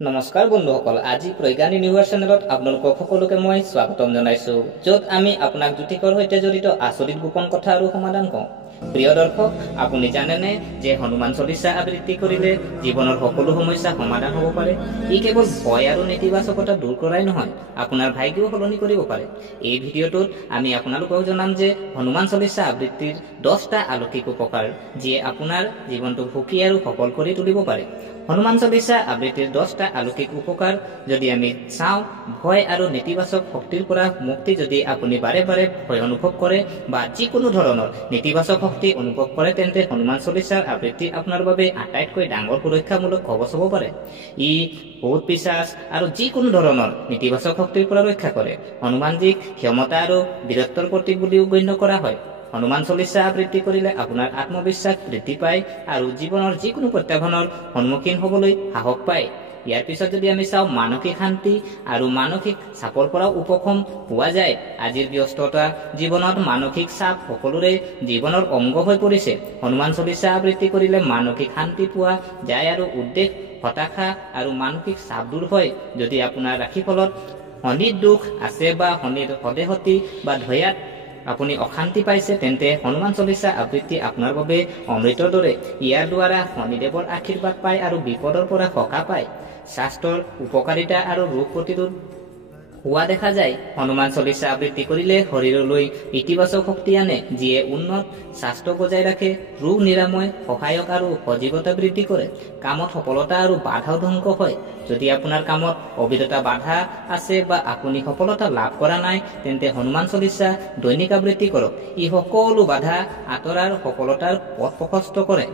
নমস্কাৰ বন্ধুসকল, আজি প্ৰজ্ঞান ইউনিভাৰ্ছ চেনেলত আপোনালোকক সকলোকে মই স্বাগতম জনাইছো, য'ত আমি আপোনাক জ্যোতিষৰ সৈতে জড়িত আচৰিত গোপন কথা আৰু সমাধান কওঁ। প্ৰিয় দৰ্শক, আপুনি জানেনে যে হনুমান চলিচা আবৃত্তি কৰিলে জীৱনৰ সকলো সমস্যা সমাধান হ'ব পাৰে? ই কেৱল ভয় আৰু নেতিবাচকতা দূৰ কৰাই নহয়, আপোনাৰ ভাগ্যও সলনি কৰিব পাৰে। এই ভিডিঅ'টোত আমি আপোনালোকক জনাম যে হনুমান চলিচা আবৃত্তিৰ 10টা আলৌকিক উপকাৰ, যিয়ে আপোনাৰ জীৱনটো সুখী আৰু সফল কৰি তুলিব পাৰে। হনুমান চলিচা আবৃত্তিৰ 10টা আলৌকিক উপকাৰ যদি আমি চাওঁ, ভয় আৰু নেতিবাচক শক্তিৰ পৰা মুক্তি। যদি আপুনি বাৰে বাৰে ভয় অনুভৱ কৰে বা যিকোনো ধৰণৰ নেতিবাচক শক্তি অনুভৱ কৰে, তেন্তে হনুমান চলিচাৰ আবৃত্তি আপোনাৰ বাবে আটাইতকৈ ডাঙৰ সুৰক্ষামূলক কৱচ হ'ব পাৰে। ই ভূত পিশাচ আৰু যিকোনো ধৰণৰ নেতিবাচক শক্তিৰ পৰা ৰক্ষা কৰে। হনুমানজীক ক্ষমতা আৰু বীৰত্বৰ প্ৰতীক বুলিও গণ্য কৰা হয়। হনুমান চলিচা আবৃত্তি কৰিলে আপোনাৰ আত্মবিশ্বাস বৃদ্ধি পায় আৰু জীৱনৰ যিকোনো প্ৰত্যাহ্বানৰ সন্মুখীন হ'বলৈ সাহস পায়। ইয়াৰ পিছত যদি আমি চাওঁ, মানসিক শান্তি আৰু মানসিক চাপৰ পৰাও উপশম পোৱা যায়। আজিৰ ব্যস্ততা জীৱনত মানসিক চাপ সকলোৰে জীৱনৰ অংগ হৈ পৰিছে। হনুমান চলিচা আবৃত্তি কৰিলে মানসিক শান্তি পোৱা যায় আৰু উদ্বেগ, হতাশা আৰু মানসিক চাপ দূৰ হয়। যদি আপোনাৰ ৰাশিফলত শনিৰ দোষ আছে বা শনিৰ হদেহতি বা ধৈয়াত আপুনি অশান্তি পাইছে, তেন্তে হনুমান চলিচা আবৃত্তি আপোনাৰ বাবে অমৃতৰ দৰে। ইয়াৰ দ্বাৰা শনিদেৱৰ আশীৰ্বাদ পায় আৰু বিপদৰ পৰা সকাহ পায়। স্বাস্থ্যৰ উপকাৰিতা আৰু ৰোগ প্ৰতিৰোধ হোৱা দেখা যায়। হনুমান চলিচা আবৃত্তি কৰিলে শৰীৰলৈ ইতিবাচক শক্তি আনে, যিয়ে উন্নত স্বাস্থ্য বজাই ৰাখে, ৰোগ নিৰাময় সহায়ক আৰু সজীৱতা বৃদ্ধি কৰে। কামত সফলতা আৰু বাধাও ধ্বংস হয়। যদি আপোনাৰ কামত অবিৰতা বাধা আছে বা আপুনি সফলতা লাভ কৰা নাই, তেন্তে হনুমান চলিচা দৈনিক আবৃত্তি কৰক। ই সকলো বাধা আঁতৰাৰ সফলতাৰ পথ প্ৰশস্ত কৰে।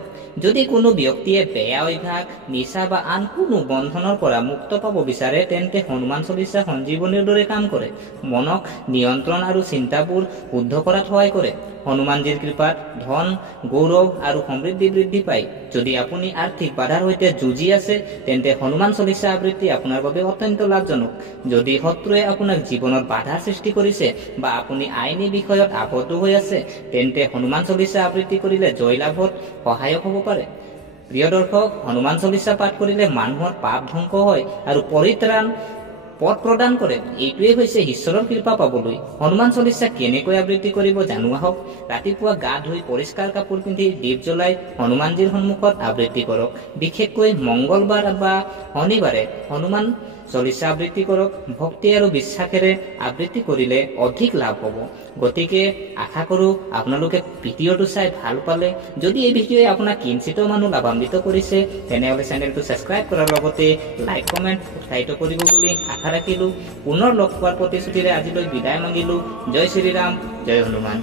যদি কোনো ব্যক্তিয়ে বেয়া অভ্যাস, নিচা বা আন কোনো বন্ধনৰ পৰা মুক্ত পাব বিচাৰে, তেন্তে হনুমান চলিচা সঞ্জীৱনীৰ দৰে কাম কৰে। মনক নিয়ন্ত্ৰণ আৰু চিন্তাবোৰ শুদ্ধ কৰাত সহায় কৰে। হনুমানজীৰ কৃপাত ধন, গৌৰৱ আৰু সমৃদ্ধি বৃদ্ধি পায়। যদি আপুনি আৰ্থিক বাধাৰ সৈতে যুঁজি আছে, তেন্তে হনুমান চলিচা আবৃত্তি আপোনাৰ বাবে অত্যন্ত লাভজনক। যদি শত্ৰুৱে আপোনাক জীৱনত বাধাৰ সৃষ্টি কৰিছে বা আপুনি আইনী বিষয়ত আবদ্ধ হৈ আছে, তেন্তে হনুমান চলিচা আবৃত্তি কৰিলে জয়লাভত সহায়ক হ'ব পাৰে। প্ৰিয় দৰ্শক, হনুমান চলিচা পাঠ কৰিলে মানুহৰ পাপ ধ্বংস হয় আৰু পৰিত্ৰাণ পথ প্ৰদান কৰে। এইটোৱে হৈছে ঈশ্বৰৰ কৃপা পাবলৈ। হনুমান চলিচা কেনেকৈ আবৃত্তি কৰিব জানো আহক। ৰাতিপুৱা গা ধুই পৰিষ্কাৰ কাপোৰ পিন্ধি দীপ জ্বলাই হনুমানজীৰ সন্মুখত আবৃত্তি কৰক। বিশেষকৈ মংগলবাৰ বা শনিবাৰে হনুমান চলিচা আবৃত্তি কৰক। ভক্তি আৰু বিশ্বাসেৰে আবৃত্তি কৰিলে অধিক লাভ হ'ব। গতিকে আশা কৰো আপোনালোকে ভিডিঅ'টো চাই ভাল পালে। যদি এই ভিডিঅ'ই আপোনাক কিঞ্চিত মানুহ লাভান্বিত কৰিছে, তেনেহ'লে চেনেলটো ছাবস্ক্ৰাইব কৰাৰ লগতে লাইক কমেণ্ট উৎসাহিত কৰিব বুলি আশা ৰাখিলো। পুনৰ লগ পোৱাৰ প্ৰতিশ্ৰুতিৰে আজিলৈ বিদায় মাগিলো। জয় শ্ৰীৰাম, জয় হনুমান।